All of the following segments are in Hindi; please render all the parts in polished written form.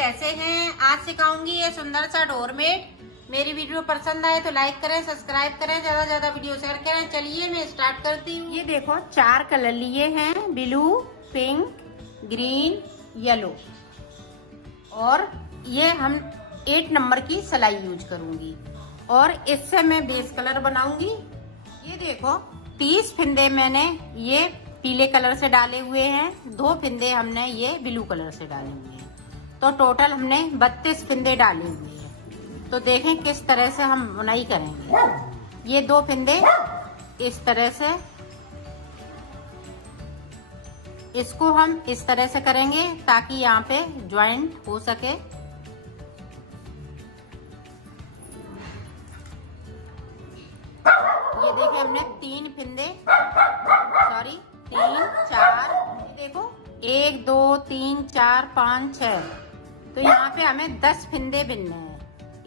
कैसे हैं। आज सिखाऊंगी ये सुंदर सा डोरमेट। मेरी वीडियो पसंद आए तो लाइक करें, सब्सक्राइब करें, ज्यादा ज्यादा वीडियो शेयर करें। चलिए मैं स्टार्ट करती हूँ। ये देखो 4 कलर लिए हैं, ब्लू, पिंक, ग्रीन, येलो। और ये हम 8 नंबर की सिलाई यूज करूंगी और इससे मैं बेस कलर बनाऊंगी। ये देखो 30 फिंदे मैंने ये पीले कलर से डाले हुए हैं, 2 फिंदे हमने ये ब्लू कलर से डाले हुए हैं, तो टोटल हमने 32 फिंदे डाले हुए हैं। तो देखें किस तरह से हम बुनाई करेंगे। ये 2 फिंदे इस तरह से, इसको हम इस तरह से करेंगे ताकि यहाँ पे ज्वाइंट हो सके। ये देखें हमने 3 फिंदे, सॉरी 3 4, देखो 1 2 3 4 5 6, तो यहाँ पे हमें 10 फिंदे बिनने हैं।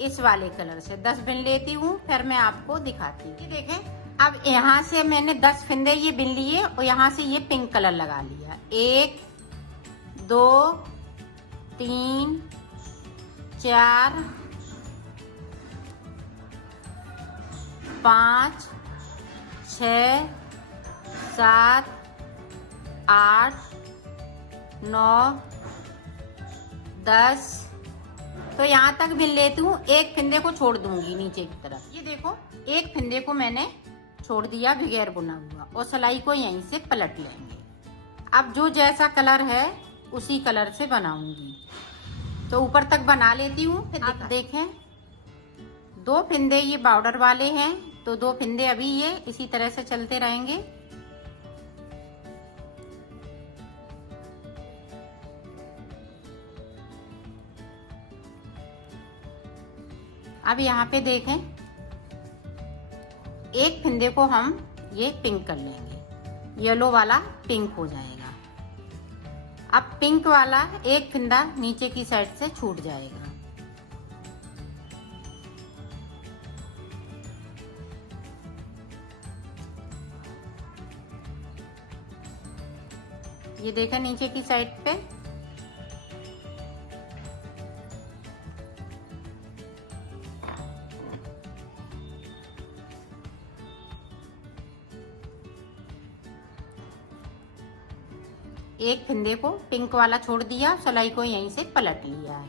इस वाले कलर से 10 बिन लेती हूँ, फिर मैं आपको दिखाती हूँ। देखें अब यहाँ से मैंने 10 फिंदे ये बिन लिए और यहाँ से ये पिंक कलर लगा लिया। 1 2 3 4 5 6 7 8 9 10, तो यहाँ तक बिन लेती हूँ। एक फिंदे को छोड़ दूंगी नीचे की तरफ। ये देखो एक फिंदे को मैंने छोड़ दिया बगैर बुना हुआ, और सिलाई को यहीं से पलट लेंगे। अब जो जैसा कलर है उसी कलर से बनाऊंगी, तो ऊपर तक बना लेती हूँ। फिर आप देखें 2 फिंदे ये बॉर्डर वाले हैं, तो 2 फिंदे अभी ये इसी तरह से चलते रहेंगे। अब यहाँ पे देखें एक फिंदे को हम ये पिंक कर लेंगे, येलो वाला पिंक हो जाएगा। अब पिंक वाला एक फिंदा नीचे की साइड से छूट जाएगा। ये देखें नीचे की साइड पे एक फिंदे को पिंक वाला छोड़ दिया, सिलाई को यहीं से पलट लिया है।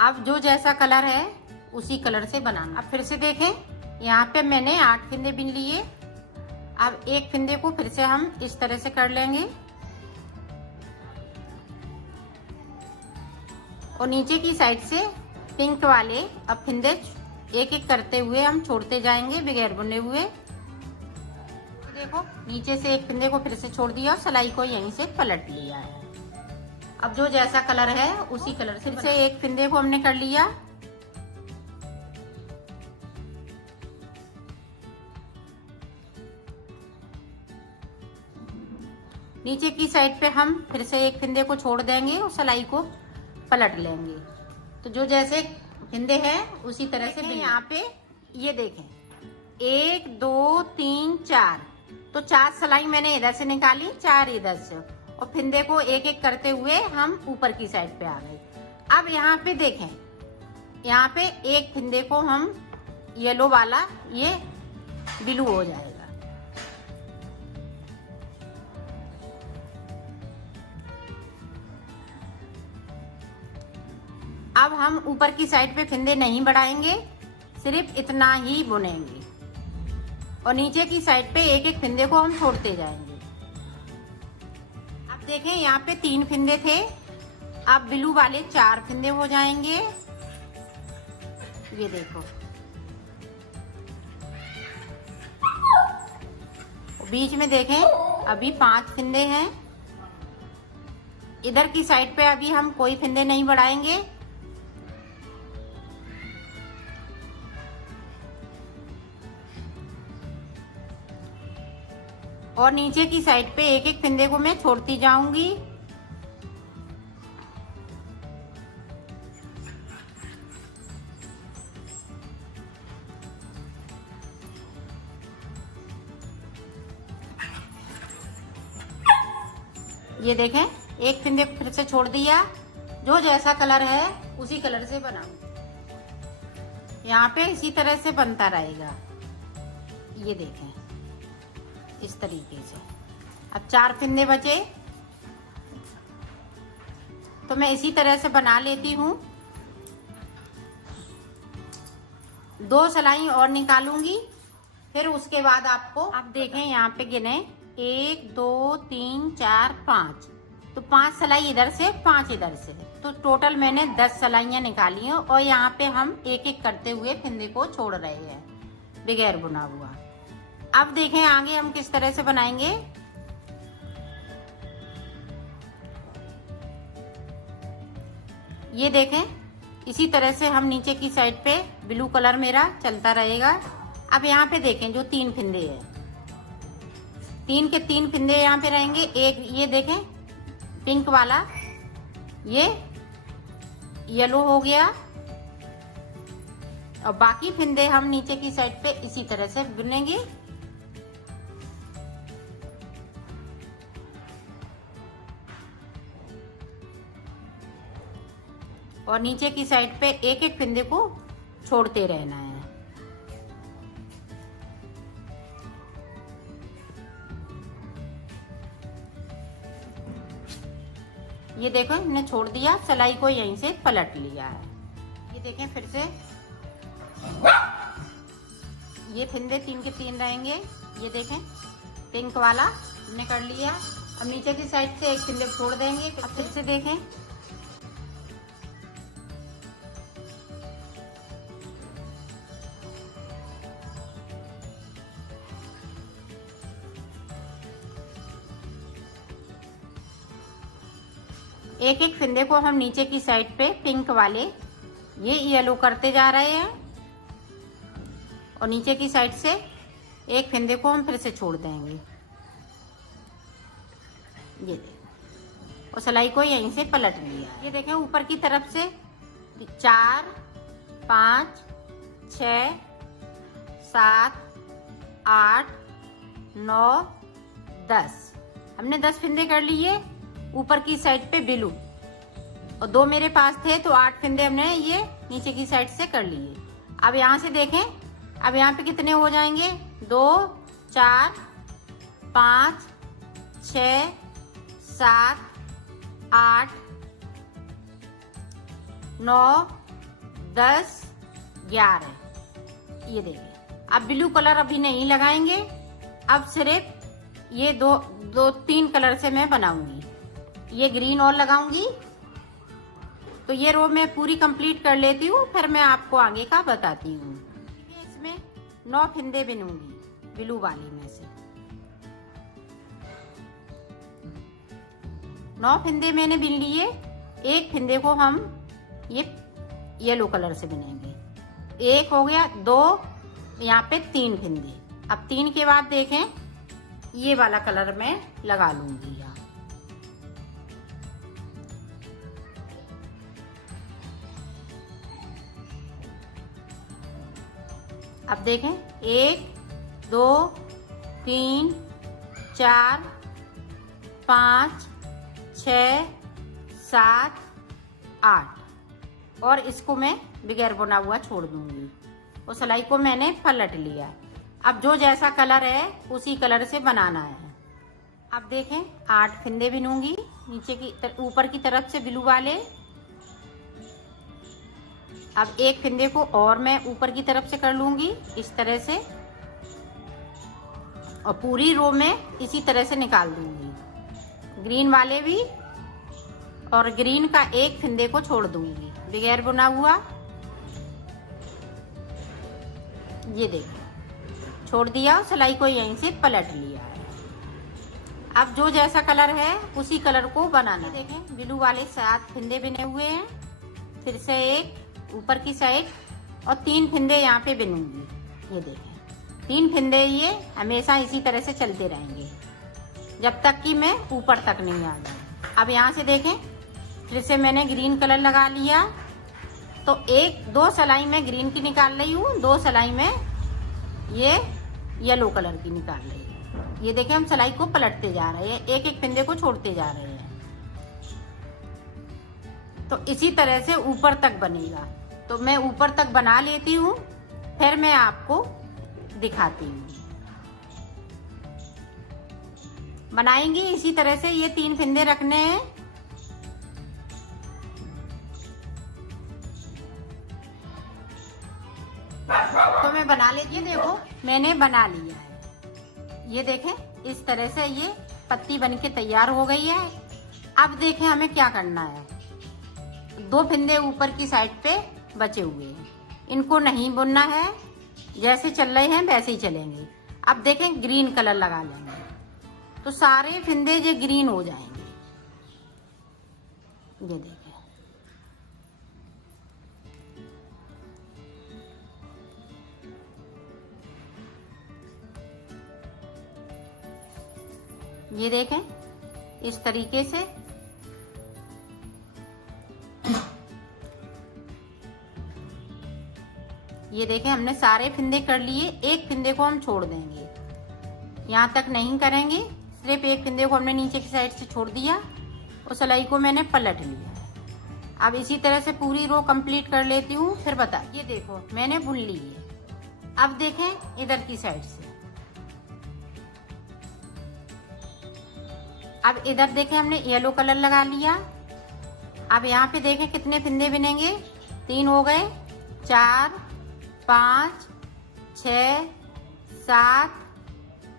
अब जो जैसा कलर है उसी कलर से बनाना। अब फिर से देखें यहाँ पे मैंने 8 फिंदे बिन लिए। अब एक फिंदे को फिर से हम इस तरह से कर लेंगे और नीचे की साइड से पिंक वाले अब फिंदे एक एक करते हुए हम छोड़ते जाएंगे बगैर बुने हुए। देखो नीचे से एक फिंदे को फिर से छोड़ दिया और सिलाई को यहीं से पलट लिया है। अब जो जैसा कलर है उसी कलर से फिर से एक फिंदे को हमने कर लिया। नीचे की साइड पे हम फिर से एक फिंदे को छोड़ देंगे और सिलाई को पलट लेंगे। तो जो जैसे फिंदे हैं उसी तरह से यहाँ पे ये देखें 1 2 3 4, तो 4 सिलाई मैंने इधर से निकाली, 4 इधर से, और फिंदे को एक एक करते हुए हम ऊपर की साइड पे आ गए। अब यहाँ पे देखें यहाँ पे एक फिंदे को हम येलो वाला ये ब्लू हो जाएगा। अब हम ऊपर की साइड पे फिंदे नहीं बढ़ाएंगे, सिर्फ इतना ही बुनेंगे और नीचे की साइड पे एक एक फिंदे को हम छोड़ते जाएंगे। अब देखें यहाँ पे 3 फिंदे थे, अब ब्लू वाले 4 फिंदे हो जाएंगे। ये देखो बीच में देखें अभी 5 फिंदे हैं। इधर की साइड पे अभी हम कोई फिंदे नहीं बढ़ाएंगे। और नीचे की साइड पे एक एक फिंदे को मैं छोड़ती जाऊंगी। ये देखें एक फिंदे फिर से छोड़ दिया जो जैसा कलर है उसी कलर से बनाऊंगी। यहाँ पे इसी तरह से बनता रहेगा। ये देखें इस तरीके से। अब 4 फिंदे बचे तो मैं इसी तरह से बना लेती हूँ। 2 सिलाई और निकालूंगी, फिर उसके बाद आपको आप देखें यहाँ पे गिने 1 2 3 4 5, तो 5 सिलाई इधर से 5 इधर से, तो टोटल मैंने 10 सिलाइयाँ निकाली हैं। और यहाँ पे हम एक एक करते हुए फिंदे को छोड़ रहे हैं बगैर बुना हुआ। अब देखें आगे हम किस तरह से बनाएंगे। ये देखें इसी तरह से हम नीचे की साइड पे ब्लू कलर मेरा चलता रहेगा। अब यहाँ पे देखें जो 3 फिंदे हैं, 3 के 3 फिंदे यहाँ पे रहेंगे। एक ये देखें पिंक वाला, ये येलो हो गया, और बाकी फिंदे हम नीचे की साइड पे इसी तरह से बुनेंगे। और नीचे की साइड पे एक एक फिंदे को छोड़ते रहना है। ये देखो हमने छोड़ दिया, सिलाई को यहीं से पलट लिया है। ये देखें फिर से ये फिंदे 3 के 3 रहेंगे। ये देखें पिंक वाला हमने कर लिया। अब नीचे की साइड से एक फिंदे छोड़ देंगे। अब फिर से देखें एक एक फिंदे को हम नीचे की साइड पे पिंक वाले ये येलो करते जा रहे हैं, और नीचे की साइड से एक फिंदे को हम फिर से छोड़ देंगे। ये देखें और सिलाई को यहीं से पलट लिया। ये देखें ऊपर की तरफ से 4 5 6 7 8 9 10 हमने 10 फिंदे कर लिए ऊपर की साइड पे ब्लू, और 2 मेरे पास थे तो 8 फिंदे हमने ये नीचे की साइड से कर लिए। अब यहाँ से देखें, अब यहाँ पे कितने हो जाएंगे 2 4 5 6 7 8 9 10 11। ये देखिए अब ब्लू कलर अभी नहीं लगाएंगे, अब सिर्फ ये दो 3 कलर से मैं बनाऊंगी। ये ग्रीन और लगाऊंगी। तो ये रो मैं पूरी कंप्लीट कर लेती हूँ, फिर मैं आपको आगे का बताती हूँ। इसमें 9 फिंदे बिनूंगी ब्लू वाली में से। 9 फिंदे मैंने बिन लिए। एक फिंदे को हम ये येलो कलर से बिनेंगे। 1 हो गया, 2 यहाँ पे 3 फिंदे। अब 3 के बाद देखें ये वाला कलर मैं लगा लूंगी यहाँ। अब देखें 1 2 3 4 5 6 7 8, और इसको मैं बगैर बुना हुआ छोड़ दूंगी। और सिलाई को मैंने पलट लिया। अब जो जैसा कलर है उसी कलर से बनाना है। अब देखें 8 फिंदे बिनूंगी नीचे की ऊपर की तरफ से ब्लू वाले। अब एक फिंदे को और मैं ऊपर की तरफ से कर लूंगी इस तरह से, और पूरी रो में इसी तरह से निकाल दूंगी। ग्रीन वाले भी, और ग्रीन का एक फिंदे को छोड़ दूंगी बगैर बुना हुआ। ये देखो छोड़ दिया, सिलाई को यहीं से पलट लिया है। अब जो जैसा कलर है उसी कलर को बनाना। देखें ब्लू वाले 7 फिंदे बिने हुए हैं, फिर से एक ऊपर की साइड, और 3 फिंदे यहाँ पे बिनूंगी। ये देखें 3 फिंदे ये हमेशा इसी तरह से चलते रहेंगे जब तक कि मैं ऊपर तक नहीं आ जाऊँ। अब यहाँ से देखें फिर से मैंने ग्रीन कलर लगा लिया, तो 2 सिलाई में ग्रीन की निकाल रही हूँ, 2 सिलाई में ये येलो कलर की निकाल रही हूँ। ये देखें हम सिलाई को पलटते जा रहे हैं, एक एक फिंदे को छोड़ते जा रहे हैं। तो इसी तरह से ऊपर तक बनेगा। तो मैं ऊपर तक बना लेती हूँ, फिर मैं आपको दिखाती हूँ। बनाएंगे इसी तरह से, ये 3 फिंदे रखने हैं। तो मैं बना लेती हूँ। देखो मैंने बना लिया है, ये देखें इस तरह से ये पत्ती बनके तैयार हो गई है। अब देखें हमें क्या करना है। 2 फिंदे ऊपर की साइड पे बचे हुए हैं, इनको नहीं बुनना है, जैसे चल रहे हैं वैसे ही चलेंगे। अब देखें ग्रीन कलर लगा लेंगे तो सारे फिंदे जो ग्रीन हो जाएंगे। ये देखें, ये देखें इस तरीके से। ये देखें हमने सारे फिंदे कर लिए, एक फिंदे को हम छोड़ देंगे, यहाँ तक नहीं करेंगे, सिर्फ एक फिंदे को हमने नीचे की साइड से छोड़ दिया और सिलाई को मैंने पलट लिया। अब इसी तरह से पूरी रो कंप्लीट कर लेती हूँ, फिर बता। ये देखो मैंने बुन ली है। अब देखें इधर की साइड से, अब इधर देखें हमने येलो कलर लगा लिया। अब यहाँ पे देखें कितने फिंदे बनेंगे, 3 हो गए, 4 5 6 7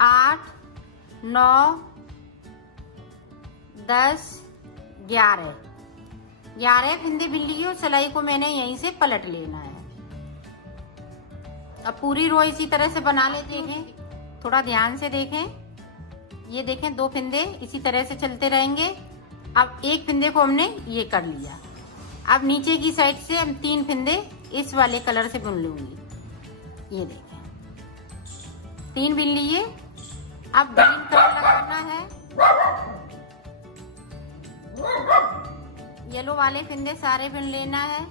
8 9 10 11 फिंदे बिन लिए और सिलाई को मैंने यहीं से पलट लेना है। अब पूरी रो इसी तरह से बना ले। देखें थोड़ा ध्यान से देखें, ये देखें 2 फिंदे इसी तरह से चलते रहेंगे। अब एक फिंदे को हमने ये कर लिया। अब नीचे की साइड से हम 3 फिंदे इस वाले कलर से बुन लूंगी। ये देखें 3 बिन लिए। अब ग्रीन कलर लगाना है, येलो वाले फिंदे सारे बुन लेना है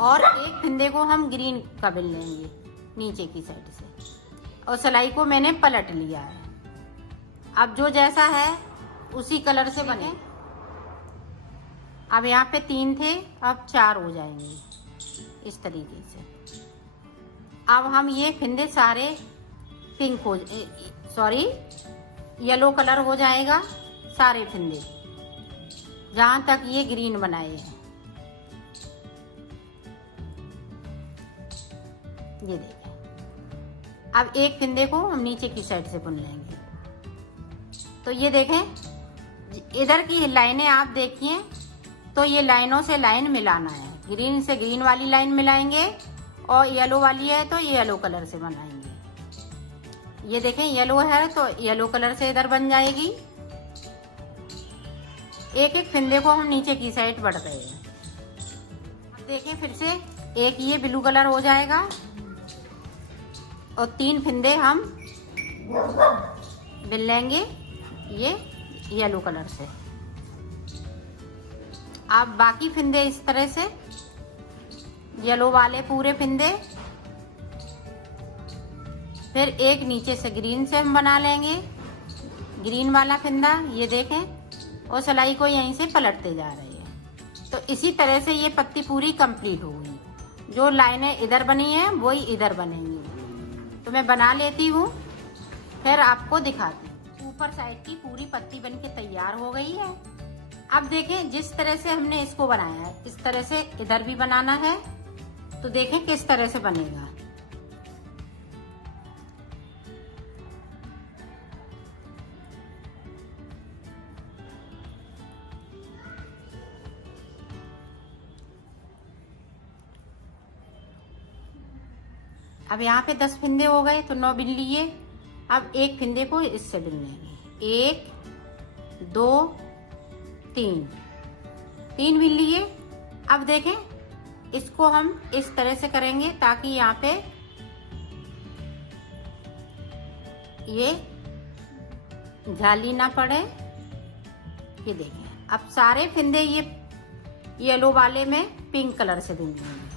और एक फिंदे को हम ग्रीन का बुन लेंगे नीचे की साइड से और सिलाई को मैंने पलट लिया है। अब जो जैसा है उसी कलर से बने। अब यहाँ पे 3 थे, अब 4 हो जाएंगे इस तरीके से। अब हम ये फिंदे सारे पिंक हो सॉरी येलो कलर हो जाएगा सारे फिंदे, जहां तक ये ग्रीन बनाए हैं। ये देखें, अब एक फिंदे को हम नीचे की साइड से बुन लेंगे। तो ये देखें इधर की लाइनें आप देखिए, तो ये लाइनों से लाइन मिलाना है। ग्रीन से ग्रीन वाली लाइन मिलाएंगे और येलो वाली है तो येलो कलर से बनाएंगे। ये देखें येलो है तो येलो कलर से इधर बन जाएगी। एक एक फिंदे को हम नीचे की साइड बढ़ रहे हैं। अब देखें फिर से एक ये ब्लू कलर हो जाएगा और 3 फिंदे हम बिन लेंगे ये येलो कलर से। अब बाकी फिंदे इस तरह से येलो वाले पूरे फिंदे, फिर एक नीचे से ग्रीन से हम बना लेंगे ग्रीन वाला फिंदा। ये देखें और सिलाई को यहीं से पलटते जा रहे हैं। तो इसी तरह से ये पत्ती पूरी कंप्लीट होगी। जो लाइनें इधर बनी हैं वही इधर बनेंगी। तो मैं बना लेती हूँ, फिर आपको दिखाती हूँ। ऊपर साइड की पूरी पत्ती बनके तैयार हो गई है। अब देखें जिस तरह से हमने इसको बनाया है इस तरह से इधर भी बनाना है। तो देखें किस तरह से बनेगा। अब यहाँ पे 10 फिंदे हो गए तो 9 बिन लिए। अब एक फिंदे को इससे बिन लेंगे, 1 2 3 बिन लिए। अब देखें इसको हम इस तरह से करेंगे ताकि यहाँ पे ये जाली ना पड़े। ये देखें अब सारे फिंदे ये येलो वाले में पिंक कलर से बिन लेंगे।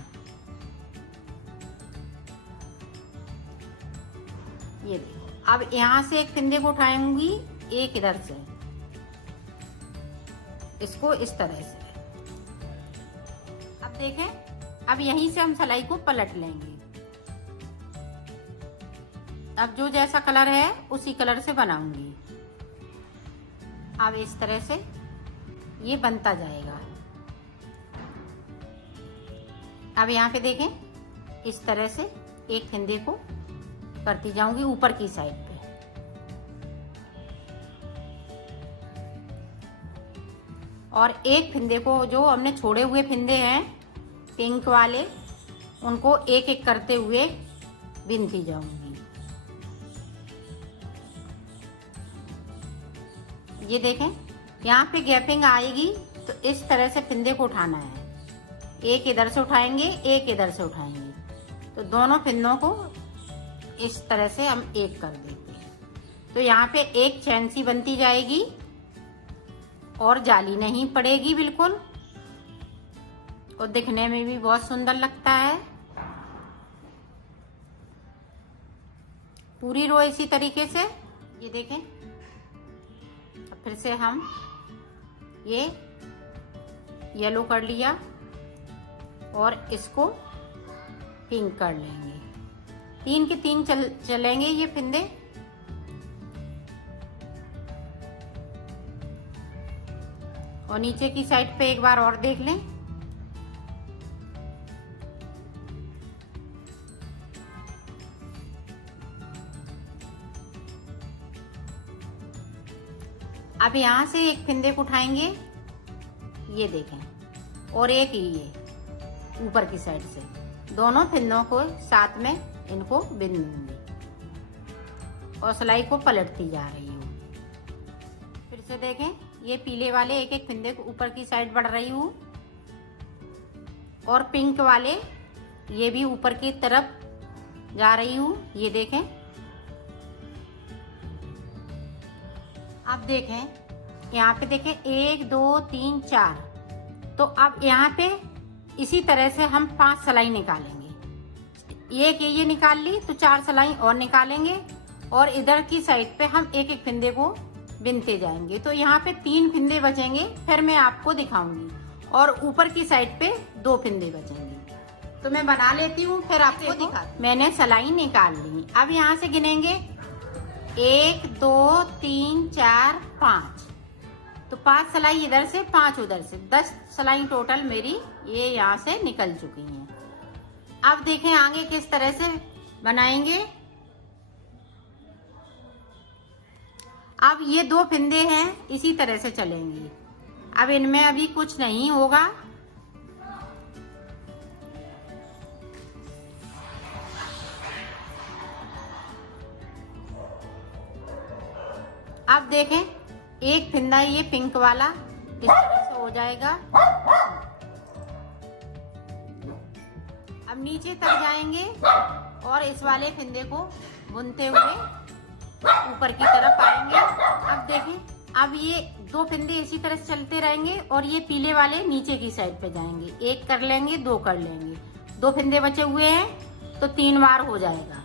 ये देखो अब यहाँ से एक फिंदे को उठाऊंगी, एक इधर से इसको इस तरह से। अब देखें, अब यहीं से हम सिलाई को पलट लेंगे। अब जो जैसा कलर है उसी कलर से बनाऊंगी। अब इस तरह से ये बनता जाएगा। अब यहाँ पे देखें, इस तरह से एक फंदे को करती जाऊंगी ऊपर की साइड पे। और एक फंदे को, जो हमने छोड़े हुए फंदे हैं पिंक वाले, उनको एक एक करते हुए बिनती जाऊंगी। ये देखें, यहाँ पे गैपिंग आएगी तो इस तरह से फंदे को उठाना है। एक इधर से उठाएंगे, एक इधर से उठाएंगे, तो दोनों फंदों को इस तरह से हम एक कर देते हैं। तो यहाँ पे एक चैन सी बनती जाएगी और जाली नहीं पड़ेगी बिल्कुल, और दिखने में भी बहुत सुंदर लगता है। पूरी रो इसी तरीके से। ये देखें, अब फिर से हम ये येलो कर लिया और इसको पिंक कर लेंगे। 3 के 3 चलेंगे ये फंदे। और नीचे की साइड पे एक बार और देख लें। अब यहाँ से एक फंदे को उठाएंगे, ये देखें, और एक ये ऊपर की साइड से, दोनों फंदों को साथ में इनको बिन दूंगी और सिलाई को पलटती जा रही हूँ। फिर से देखें, ये पीले वाले एक एक फंदे को ऊपर की साइड बढ़ रही हूँ और पिंक वाले ये भी ऊपर की तरफ जा रही हूँ। ये देखें, अब देखें, यहाँ पे देखें 1 2 3 4। तो अब यहाँ पे इसी तरह से हम 5 सिलाई निकालेंगे। एक ये निकाल ली तो 4 सिलाई और निकालेंगे और इधर की साइड पे हम एक एक फंदे को बिनते जाएंगे। तो यहाँ पे 3 फंदे बचेंगे, फिर मैं आपको दिखाऊंगी। और ऊपर की साइड पे 2 फंदे बचेंगे। तो मैं बना लेती हूँ, फिर आपको दिखाती। मैंने सिलाई निकाल ली। अब यहाँ से गिनेंगे 1 2 3 4 5। तो 5 सिलाई इधर से, 5 उधर से, 10 सिलाई टोटल मेरी ये यहाँ से निकल चुकी हैं। अब देखें आगे किस तरह से बनाएंगे। अब ये 2 फंदे हैं, इसी तरह से चलेंगे। अब इनमें अभी कुछ नहीं होगा। अब देखें, एक फंदा ये पिंक वाला इस तरह से हो जाएगा। अब नीचे तक जाएंगे और इस वाले फंदे को बुनते हुए ऊपर की तरफ आएंगे। अब देखें, अब ये 2 फंदे इसी तरह से चलते रहेंगे और ये पीले वाले नीचे की साइड पे जाएंगे। 1 कर लेंगे, 2 कर लेंगे, 2 फंदे बचे हुए हैं तो 3 बार हो जाएगा।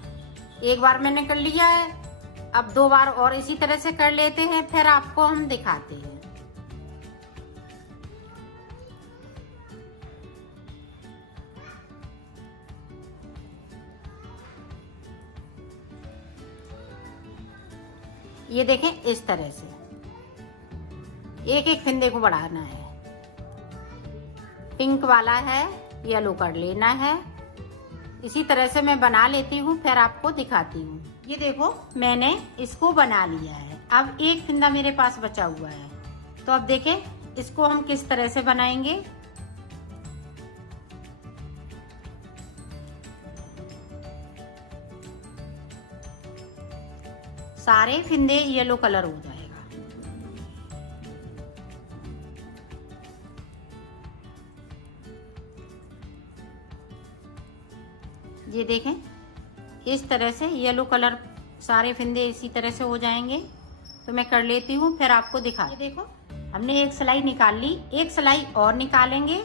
1 बार मैंने कर लिया है, अब 2 बार और इसी तरह से कर लेते हैं, फिर आपको हम दिखाते हैं। ये देखें, इस तरह से एक एक फंदे को बढ़ाना है। पिंक वाला है, येलो कर लेना है। इसी तरह से मैं बना लेती हूँ, फिर आपको दिखाती हूँ। ये देखो, मैंने इसको बना लिया है। अब एक फंदा मेरे पास बचा हुआ है, तो अब देखें इसको हम किस तरह से बनाएंगे। सारे फंदे येलो कलर हो जाएगा। ये देखें, इस तरह से येलो कलर सारे फंदे इसी तरह से हो जाएंगे। तो मैं कर लेती हूँ, फिर आपको दिखा। ये देखो, हमने एक सिलाई निकाल ली, एक सिलाई और निकालेंगे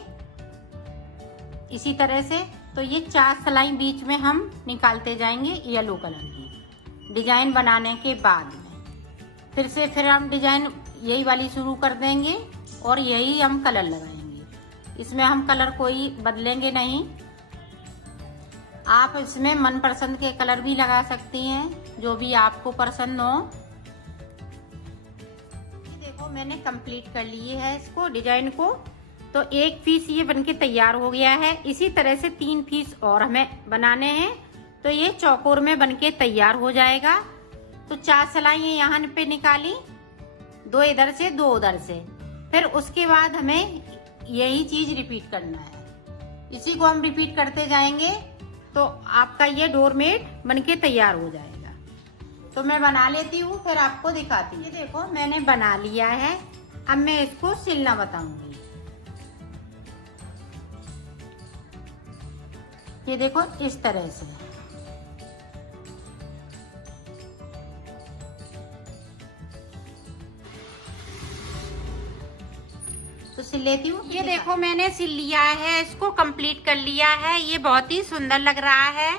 इसी तरह से। तो ये 4 सिलाई बीच में हम निकालते जाएंगे येलो कलर की, डिजाइन बनाने के बाद में। फिर हम डिजाइन यही वाली शुरू कर देंगे और यही हम कलर लगाएंगे। इसमें हम कलर कोई बदलेंगे नहीं। आप इसमें मनपसंद के कलर भी लगा सकती हैं, जो भी आपको पसंद हो। देखो मैंने कंप्लीट कर लिए है इसको, डिजाइन को। तो एक पीस ये बनके तैयार हो गया है। इसी तरह से 3 पीस और हमें बनाने हैं, तो ये चौकोर में बनके तैयार हो जाएगा। तो 4 सिलाइयाँ यहाँ पे निकाली, 2 इधर से 2 उधर से। फिर उसके बाद हमें यही चीज रिपीट करना है। इसी को हम रिपीट करते जाएंगे, तो आपका ये डोरमेट बनके तैयार हो जाएगा। तो मैं बना लेती हूँ, फिर आपको दिखाती हूँ। ये देखो मैंने बना लिया है। अब मैं इसको सिलना बताऊंगी। ये देखो इस तरह से। तो सिल लेती हूँ। ये देखो मैंने सिल लिया है, इसको कंप्लीट कर लिया है। ये बहुत ही सुंदर लग रहा है।